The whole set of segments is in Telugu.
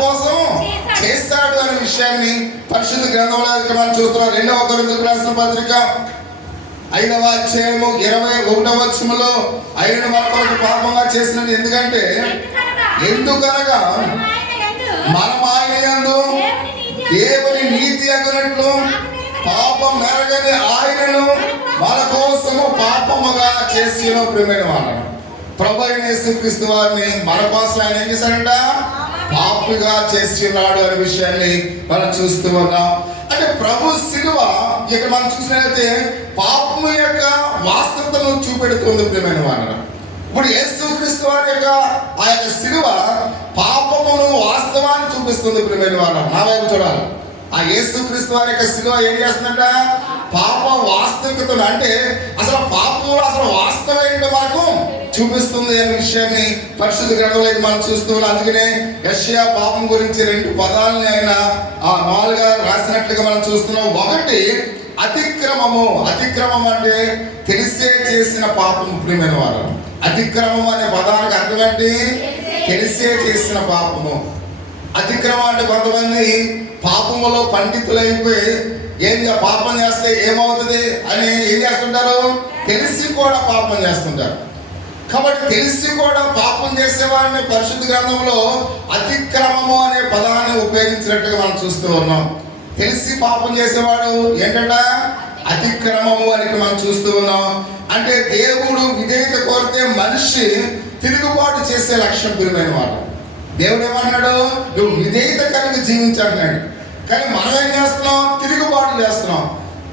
కోసం చేస్తాడు అనే విషయాన్ని పరిశుద్ధ గ్రంథంలో మనం చూస్తున్నాం. 2వ కొరింథీయులకు రాసిన పత్రిక 5వ అధ్యాయము 21వ వచనములో ఆయన మన కొరకు పాపంగా చేసినది ఎందుకనగా మనం ఆయన యందు దేవుని నీతి అగునట్లు పాపం మెరగని ఆయనను మన కోసము పాపముగా చేసిన ప్రియమైన వాళ్ళను ప్రభు అయిన యేసుక్రీస్తు వారిని మన కోసం ఆయన ఏం చేశాడంట? పాపిగా చేసి ఉన్నాడు అనే విషయాన్ని మనం చూస్తూ ఉన్నాం. అంటే ప్రభు శిలువ ఇక్కడ మనం చూసినట్లయితే పాపము యొక్క వాస్తవతను చూపెడుతుంది ప్రియమైన వాళ్ళను. ఇప్పుడు యేసుక్రీస్తు వారి యొక్క ఆ యొక్క శిలువ పాపమును వాస్తవాన్ని చూపిస్తుంది ప్రియమైన వాళ్ళను. నా వైపు చూడాలి. ఆ యేసుక్రీస్తు వారి యొక్క శిలువ ఏం చేస్తుందంట? పాప వాస్తవికతను, అంటే అసలు పాపంలో అసలు వాస్తవం ఏంటో మనకు చూపిస్తుంది అనే విషయాన్ని పరిశుద్ధ గ్రంథంలో మనం చూస్తూ ఉన్నాం. అందుకనే యెషయా పాపం గురించి 2 పదాలని ఆయన మామూలుగా రాసినట్లుగా మనం చూస్తున్నాం. ఒకటి అతిక్రమము. అతిక్రమం అంటే తెలిసే చేసిన పాపం ప్రియమైన వారు. అతిక్రమం అనే పదానికి అర్థం ఏంటి? తెలిసే చేసిన పాపము. అతిక్రమం అంటే కొంతమంది పాపములో పండితులైపోయి పాపం చేస్తే ఏమవుతుంది అని ఏం చేస్తుంటారు? తెలిసి కూడా పాపం చేస్తుంటారు. కాబట్టి తెలిసి కూడా పాపం చేసేవాడిని పరిశుద్ధ గ్రంథంలో అతిక్రమము అనే పదాన్ని ఉపయోగించినట్టుగా మనం చూస్తూ ఉన్నాం. తెలిసి పాపం చేసేవాడు ఏంటంట? అతిక్రమము అని మనం చూస్తూ ఉన్నాం. అంటే దేవుడు విధేయత కోరితే మనిషి తిరుగుబాటు చేసే లక్ష్యం ప్రియమైన వాడు. దేవుడు ఏమన్నాడు? నువ్వు విధేయత కలిగి జీవించాడు. కానీ మనం ఏం చేస్తున్నాం? తిరుగుబాటు చేస్తున్నాం.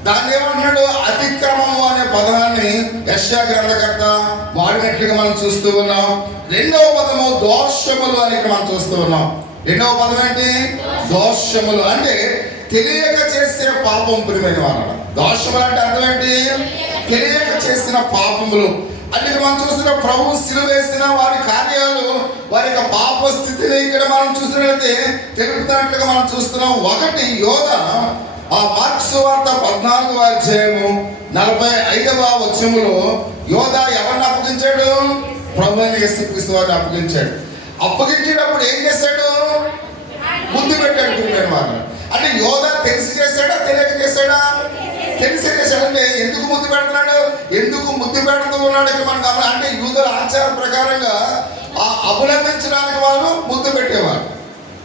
దాన్ని ఏమంటున్నాడు? అతిక్రమము అనే పదాన్ని యెషయా గ్రంథకర్త వాడినట్లుగా మనం చూస్తూ ఉన్నాం. 2వ పదము దోషములు అని మనం చూస్తూ ఉన్నాం. 2వ పదం ఏంటి? దోషములు అంటే తెలియక చేసే పాపం ప్రియమైన వాళ్ళు. దోషములు అంటే అర్థం ఏంటి? తెలియక చేసిన పాపములు. అంటే మనం చూస్తున్న ప్రభు శిలువ వేసిన వారి కార్యాలు, వారి యొక్క పాప స్థితిని ఇక్కడ మనం చూసినట్లయితే తెలుపుతున్నట్లుగా మనం చూస్తున్నాం. ఒకటి యోధ మార్కు సువార్త 14వ అధ్యాయము 45వ వచనములో యోధ ఎవరిని అప్పగించాడు? ప్రభు అయిన యేసుక్రీస్తు వారిని అప్పగించాడు. అప్పగించేటప్పుడు ఏం చేశాడు? ముద్దు పెట్టాడు వారిని. అంటే యోధ తెలిసి చేశాడా తెలియక చేశాడా? తెలిసి చేశాడంటే ఎందుకు ముద్దు పెడుతున్నాడు? ఎందుకు ముద్దు పెడుతూ ఉన్నాడు ఇక్కడ మనం గమనం. అంటే యూదుల ఆచారం ప్రకారంగా అభినందించడానికి వాళ్ళు ముద్దు పెట్టేవారు.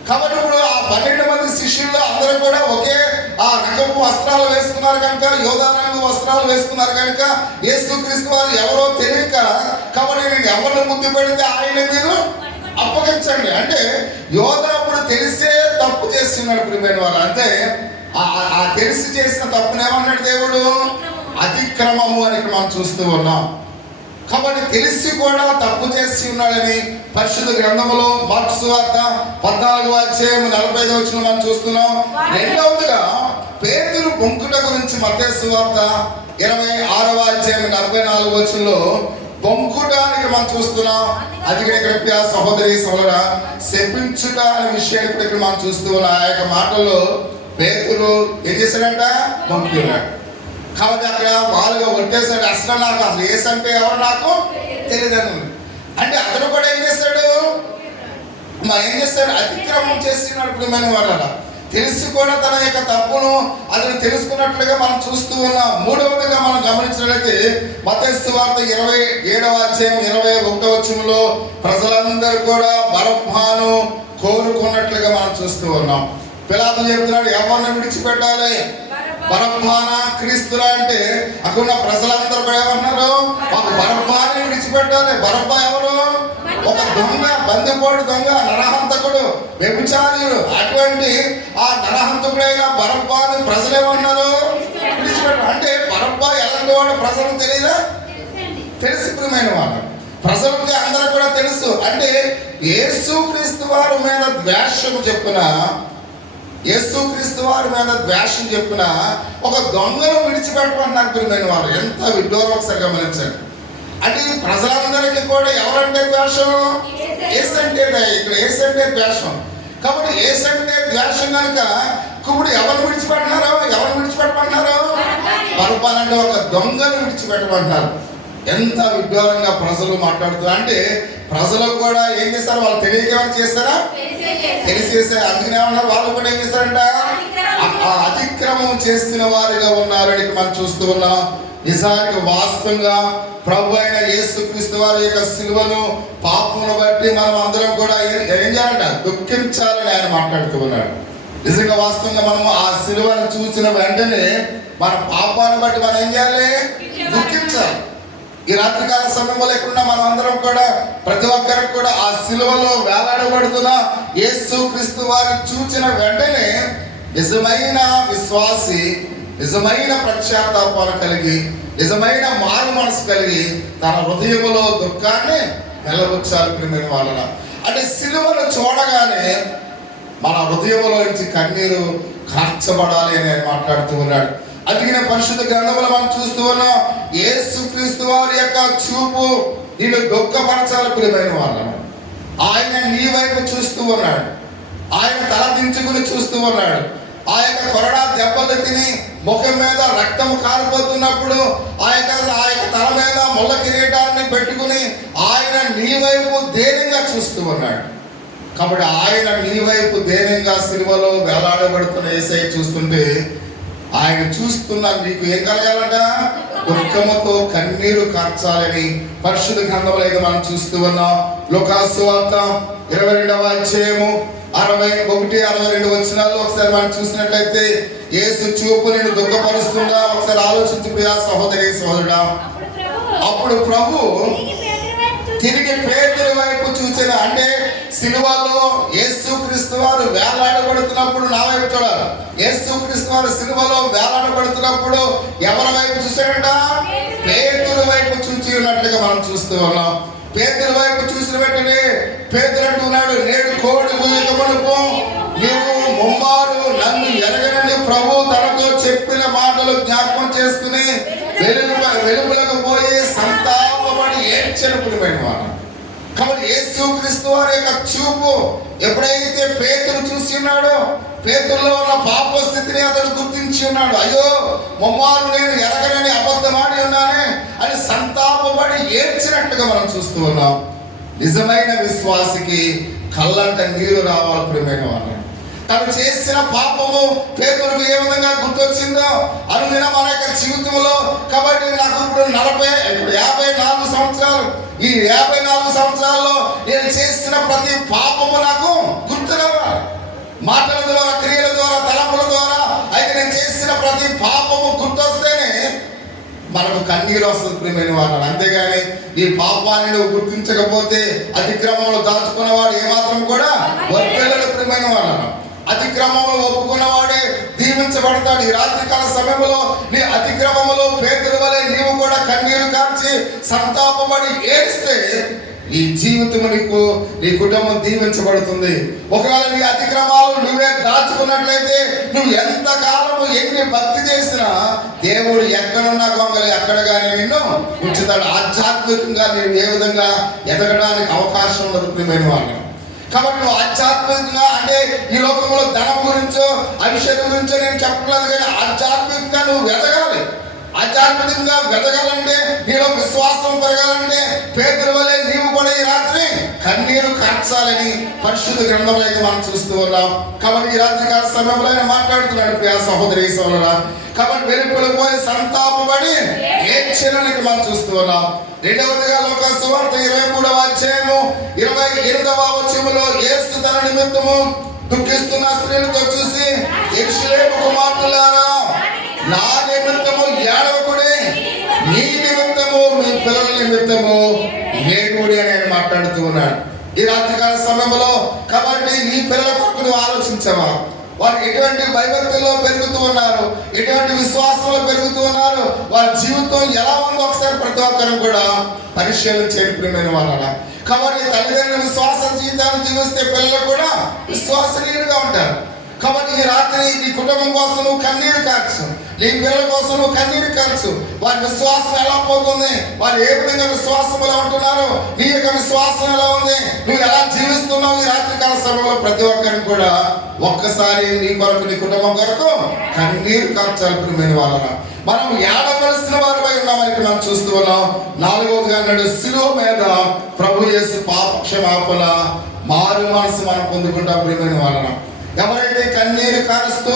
కాబట్టి ఇప్పుడు ఆ 12 మంది శిష్యుల్లో అందరూ కూడా ఒకే రకపు వస్త్రాలు వేసుకున్నారు కనుక, యోధా రంగు వస్త్రాలు వేసుకున్నారు కనుక యేసుక్రీస్తు వారు ఎవరో తెలియక, కాబట్టి నేను ఎవరిని ముద్దు పెడితే ఆయన మీరు అప్పగించండి అంటే యోధ అప్పుడు తెలిసే తప్పు చేస్తున్నాడు ప్రియమైన వారు. అంటే ఆ తెలిసి చేసిన తప్పును ఏమన్నాడు దేవుడు? అతిక్రమము అని మనం చూస్తూ ఉన్నాం. కాబట్టి తెలిసి కూడా తప్పు చేసి ఉన్నాడని పరిశుద్ధ గ్రంథంలో మార్కు సువార్త 14వ అధ్యాయం 45వ వచనం మనం చూస్తున్నాం. రెండవదిగా పేతురు బొంకుట గురించి మత్తయి సువార్త 26వ అధ్యాయం 44వ వచనంలో బొంకుటానికి మనం చూస్తున్నాం. అది ఇక్కడ సహోదరి సోదరా శపించుట అనే విషయాన్ని కూడా ఇక్కడ మనం చూస్తూ ఉన్నాం. ఆ యొక్క మాటల్లో పేతురు ఏం చేశాడంట? బొంకున్నాడు. కాబట్టి అక్కడ వాళ్ళుగా ఒట్టేశాడు. అసలు నాకు అసలు ఏసంటే ఎవరు నాకు తెలియదని. అంటే అతను కూడా ఏం చేస్తాడు? ఏం చేస్తాడు? అతిక్రమం చేస్తున్నాడు ప్రియమైన వాళ్ళ. తెలిసి కూడా తన యొక్క తప్పును అతను తెలుసుకున్నట్లుగా మనం చూస్తూ ఉన్నాం. మూడవదిగా మనం గమనించినట్లయితే మత్తయి సువార్త 27వ అధ్యాయం 21వ వచనంలో ప్రజలందరూ కూడా బరబ్బను కోరుకున్నట్లుగా మనం చూస్తూ ఉన్నాం. పిలాతు చెప్తున్నాడు ఎవరిని విడిచిపెట్టాలి? బరబ్బానా క్రీస్తులా అంటే అక్కడ ప్రజలందరూ కూడా ఏమన్నారు? మాకు బరబ్బాని విడిచిపెట్టాలి. బరబ్బా ఎవరు? ఒక దొంగ, బందిపోటు దొంగ, నరహంతకుడు, వ్యభిచారుడు. అటువంటి ఆ నరహంతకుడైన బరబ్బాని ప్రజలు ఏమన్నారు? విడిచిపెట్టారు. అంటే బరబ్బా ఎలాంటి వాడు ప్రజలకు తెలియదా? తెలిసి ప్రియమైన వాడు. ప్రజలకి అందరూ కూడా తెలుసు. అంటే యేసుక్రీస్తు వారి మీద ద్వేషము చెప్పున, యేసుక్రీస్తు వారి మీద ద్వేషం చెప్పిన ఒక దొంగను విడిచిపెట్టమన్నారు ప్రియమైన వారు. ఎంత విడ్డూరం ఒకసారి గమనించండి. అంటే ప్రజలందరికీ కూడా ఎవరంటే ద్వేషం? యేసు అంటే ఇక్కడ యేసు అంటే ద్వేషం. కాబట్టి యేసు అంటే ద్వేషం కనుక ఇప్పుడు ఎవరు విడిచిపెట్టినారో? ఎవరు విడిచిపెట్టమన్నారు? బరబ్బా అంటే ఒక దొంగను విడిచిపెట్టమంటున్నారు. ఎంత విడ్డూరంగా ప్రజలు మాట్లాడుతున్నారు అంటే ప్రజలకు కూడా ఏం చేస్తారు, వాళ్ళు తెలియక ఏమైనా చేస్తారా, తెలిసి చేస్తారు. అందుకనే ఉన్నారు వాళ్ళు కూడా ఏం చేస్తారంట, అతిక్రమం చేస్తున్న వారిగా ఉన్నారని మనం చూస్తూ ఉన్నాం. నిజానికి వాస్తవంగా ప్రభు అయిన యేసుక్రీస్తు వారి యొక్క సిలువను పాపమును బట్టి మనం అందరం కూడా ఏం చేయాలంట, దుఃఖించాలని ఆయన మాట్లాడుతూ ఉన్నాడు. నిజంగా వాస్తవంగా మనం ఆ సిలువను చూసిన వెంటనే మన పాపాన్ని బట్టి మనం ఏం చేయాలి, దుఃఖించాలి. ఈ రాత్రికాల సమయంలో లేకుండా మనం అందరం కూడా ప్రతి ఒక్కరికి కూడా ఆ సిలువలో వేలాడబడుతున్న యేసుక్రీస్తు వారిని చూసిన వెంటనే నిజమైన విశ్వాసి, నిజమైన పశ్చాత్తాపాలు కలిగి, నిజమైన మారు మనసు కలిగి తన హృదయంలో దుఃఖాన్ని నిలబుచ్చాలి. ప్రియమైన వాళ్ళ అంటే సిలువను చూడగానే మన హృదయంలో నుంచి కన్నీరు కార్చబడాలి అని మాట్లాడుతూ ఉన్నాడు. అందుకనే పరిశుద్ధ గ్రంథంలో మనం చూస్తూ ఉన్నాం, యేసుక్రీస్తు వారి యొక్క చూపు నిన్ను దుఃఖపరచాలి. ప్రియమైన వాళ్ళను ఆయన నీ వైపు చూస్తూ ఉన్నాడు, ఆయన తల దించుకుని చూస్తూ ఉన్నాడు. ఆ యొక్క కొరడా దెబ్బలు తిని ముఖం మీద రక్తం కారిపోతున్నప్పుడు ఆ యొక్క తల మీద ముళ్ళ కిరీటాన్ని పెట్టుకుని ఆయన నీ వైపు దేనంగా చూస్తూ ఉన్నాడు. కాబట్టి ఆయన నీ వైపు దేనంగా సిలువలో వేలాడబడుతున్న యేసయ్య చూస్తుంటే ఆయన చూస్తున్నా నీకు ఏం కలగాలంట, దుఃఖముతో కన్నీరు కార్చాలని పరిశుద్ధ గ్రంథంలో అయితే మనం చూస్తూ ఉన్నాం. లూకాసు వార్త 22వ అధ్యాయము 61, 62 వచనాల్లో ఒకసారి మనం చూసినట్లయితే యేసు చూపు నిన్ను దుఃఖపరుస్తుందా ఒకసారి ఆలోచించు ప్రియా సహోదరి సహోదరుడా. అప్పుడు ప్రభు తిరిగి పేతురు వైపు చూసిన, అంటే సిలువలో యేసుక్రీస్తు వారు వేలాడబడుతున్నప్పుడు నా వైపు చూడాలి. యేసుక్రీస్తు వారు సిలువలో వేలాడబడుతున్నప్పుడు ఎవరి వైపు చూశాడంట, పేతురు వైపు చూచి ఉన్నట్లుగా మనం చూస్తూ ఉన్నాం. పేతురు వైపు చూసిన వెంటనే పేతురు అంటున్నాడు, నేడు కోడి కూయకమునుపు నీవు ముమ్మారు నన్ను ఎరగనని ప్రభు తనతో చెప్పిన మాటలు జ్ఞాపకం చేసుకుని వెలుగులకు పోయి సంతాపమని ఏడ్చను. ప్రియమైన వారు కాబట్టి యేసుక్రీస్తు వారి యొక్క చూపు ఎప్పుడైతే పేతురు చూసి ఉన్నాడో, పేతురులో ఉన్న పాప స్థితిని అతడు గుర్తించి ఉన్నాడు. అయ్యో ముమ్మారు నేను ఎరగనని అబద్ధమాడి ఉన్నానే అని సంతాపపడి ఏడ్చినట్టుగా మనం చూస్తూ ఉన్నాం. నిజమైన విశ్వాసికి కళ్ళంట నీరు రావాలి. ప్రియమైన వాళ్ళు తను చేసిన పాపము పేతురుకు ఏ విధంగా గుర్తొచ్చిందో అనుదిన మన యొక్క జీవితంలో. కాబట్టి నాకు ఇప్పుడు 54 సంవత్సరాలు, ఈ 54 సంవత్సరాల్లో నేను చేసిన ప్రతి పాపము నాకు గుర్తు రావాలి. మాటల ద్వారా, క్రియల ద్వారా, తలంపుల ద్వారా అయితే నేను చేసిన ప్రతి పాపము గుర్తొస్తేనే మనకు కన్నీరు వస్తుంది. ప్రియమైన వాళ్ళు అంతేగాని ఈ పాపాన్ని నువ్వు గుర్తించకపోతే అతిక్రమంలో దాచుకున్నవాడు ఏమాత్రం కూడా వర్తిల్లడు. ప్రియమైన వాళ్ళను అతిక్రమంలో ఒప్పుకున్నవాడే దీవించబడతాడు. ఈ రాత్రికాల సమయంలో నీ అతిక్రమములో పేతురు వలె నీవు కూడా కన్నీరు కార్చి సంతాపపడి ఏడిస్తే నీ జీవితం నీ కుటుంబం దీవించబడుతుంది. ఒకవేళ నీ అతిక్రమాలు నువ్వే దాచుకున్నట్లయితే నువ్వు ఎంత కాలము ఎన్ని భక్తి చేసినా దేవుడు ఎక్కడున్నా కొంగలు ఎక్కడగానే నిన్ను ఉంచుతాడు. ఆధ్యాత్మికంగా నేను ఏ విధంగా ఎదగడానికి అవకాశం ఉండదు. ప్రియమైన వాళ్ళు కాబట్టి నువ్వు ఆధ్యాత్మికంగా, అంటే ఈ లోకంలో ధనం గురించో ఐశ్వర్యం గురించో నేను చెప్పలేదు, కానీ ఆధ్యాత్మికంగా నువ్వు ఎదగాలి. ఆధ్యాత్మికంగా వెదగాలంటే, నీలో విశ్వాసం పెరగాలంటే పేతురు వలె నీవు కూడా ఈ రాత్రి కన్నీరు కార్చాలని పరిశుద్ధ గ్రంథంలో అయితే మనం చూస్తూ ఉన్నాం. కాబట్టి ఈ రాత్రి కాల సమయంలో ఆయన మాట్లాడుతున్నాడు ప్రియా సహోదరి సోదరుడా. కాబట్టి వెలుపల పోయి సంతాపపడి ఏడ్చడానికి మనం చూస్తూ ఉన్నాం. రెండవదిగా లూకాసు వార్త 23వ అధ్యాయము 28వ వచనములో యేసు తన నిమిత్తము దుఃఖిస్తున్న స్త్రీలతో చూసి, యెరూషలేము కుమార్తెలారా నా నిమిత్తము ఏడవకుడి, నీ నిమిత్తము మీ పిల్లల నిమిత్తము ఏడుడి అని ఆయన మాట్లాడుతూ ఉన్నాడు ఈ రాత్రికాల సమయంలో. కాబట్టి నీ పిల్లల కొరకు నువ్వు ఆలోచించవా? వారు ఎటువంటి భయభక్తుల్లో పెరుగుతూ ఉన్నారు, ఎటువంటి విశ్వాసంలో పెరుగుతూ ఉన్నారు, వారి జీవితం ఎలా ఉందో ఒకసారి ప్రతి ఒక్కరు కూడా పరిశీలన చేయడం వాళ్ళ. కాబట్టి తల్లిదండ్రులు విశ్వాస జీవితాన్ని జీవిస్తే పిల్లలు కూడా విశ్వాసనీయులుగా ఉంటారు. కాబట్టి ఈ రాత్రి కానీ నీ కుటుంబం కోసం నువ్వు కన్నీరు కార్చు, నీ పిల్లల కోసం నువ్వు కన్నీరు కార్చు. వారి విశ్వాసం ఎలా పోతుంది, వారు ఏ విధంగా విశ్వాసంలో ఉంటున్నారు, నీ యొక్క విశ్వాసం ఎలా ఉంది, నువ్వు ఎలా జీవిస్తున్నావు. ఈ రాత్రికాల సమయంలో ప్రతి ఒక్కరిని కూడా ఒక్కసారి నీ కొరకు, నీ కుటుంబం కొరకు కన్నీరు కార్చాలి ప్రియమైన వాళ్ళరా. మనం ఏడవలసిన వారిపై ఉన్నామని మనం చూస్తూ ఉన్నాం. 4వదిగా అన్నాడు, శిలువ మీద ప్రభు యేసు పాప క్షమాపణ, మారు మనసు మనం పొందుకుంటాం ప్రియమైన వాళ్ళరా. ఎవరైతే కన్నీరు కారుస్తూ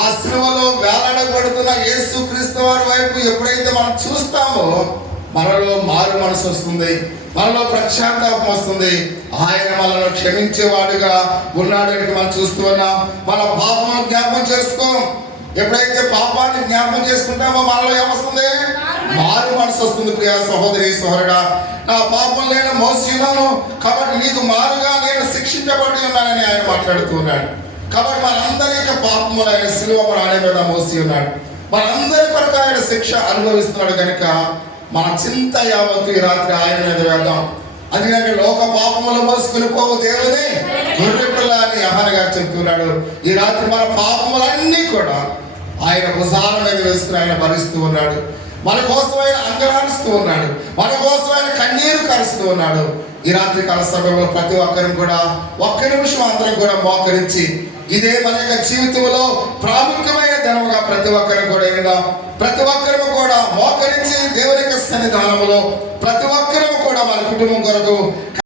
ఆ శిలువలో వేలాడబడుతున్న యేసు క్రీస్తు వారి వైపు ఎప్పుడైతే మనం చూస్తామో మనలో మారు మనసు వస్తుంది, మనలో ప్రశాంతతం వస్తుంది. ఆయన మనల్ని క్షమించేవాడుగా ఉన్నాడని మనం చూస్తూ ఉన్నాం. మన పాపం జ్ఞాపకం చేసుకో. ఎప్పుడైతే పాపాన్ని జ్ఞాపకం చేసుకుంటామో మనలో ఏమొస్తుంది? మారు మనసు వస్తుంది. ప్రియ సహోదరి సహోదరుడా, నా పాపం నేను మోసి ఉన్నాను కాబట్టి నీకు మారుగా నేను శిక్షించబడి ఉన్నానని ఆయన మాట్లాడుతూ ఉన్నాడు. కాబట్టి మనందరి యొక్క పాపములు ఆయన శిలువ రాణి మీద మోసి ఉన్నాడు. మనందరి కొరకు ఆయన శిక్ష అనుభవిస్తున్నాడు కనుక మన చింత యావత్తు ఈ రాత్రి ఆయన మీద వేద్దాం. అందుకని లోక పాపములు మోసుకుని పోవు దేవుని గొర్రెపిల్ల అని యోహాను గారు చెప్తున్నాడు. ఈ రాత్రి మన పాపములన్నీ కూడా ఆయన భుజాల మీద వేసుకుని ఆయన భరిస్తూ ఉన్నాడు. మన కోసం ఆయన అంగలారుస్తూ ఉన్నాడు, మన కోసం ఆయన కన్నీరు కరుస్తూ ఉన్నాడు. ఈ రాత్రి కాల సమయంలో ప్రతి ఒక్కరిని కూడా ఒక్క నిమిషం అందరం కూడా మోకరించి, ఇదే మన యొక్క జీవితంలో ప్రాముఖ్యమైన దినముగా ప్రతి ఒక్కరిని కూడా విందాం. ప్రతి ఒక్కరు కూడా మోకరించి దేవుని యొక్క సన్నిధానంలో ప్రతి ఒక్కరు కూడా మన కుటుంబం కొరకు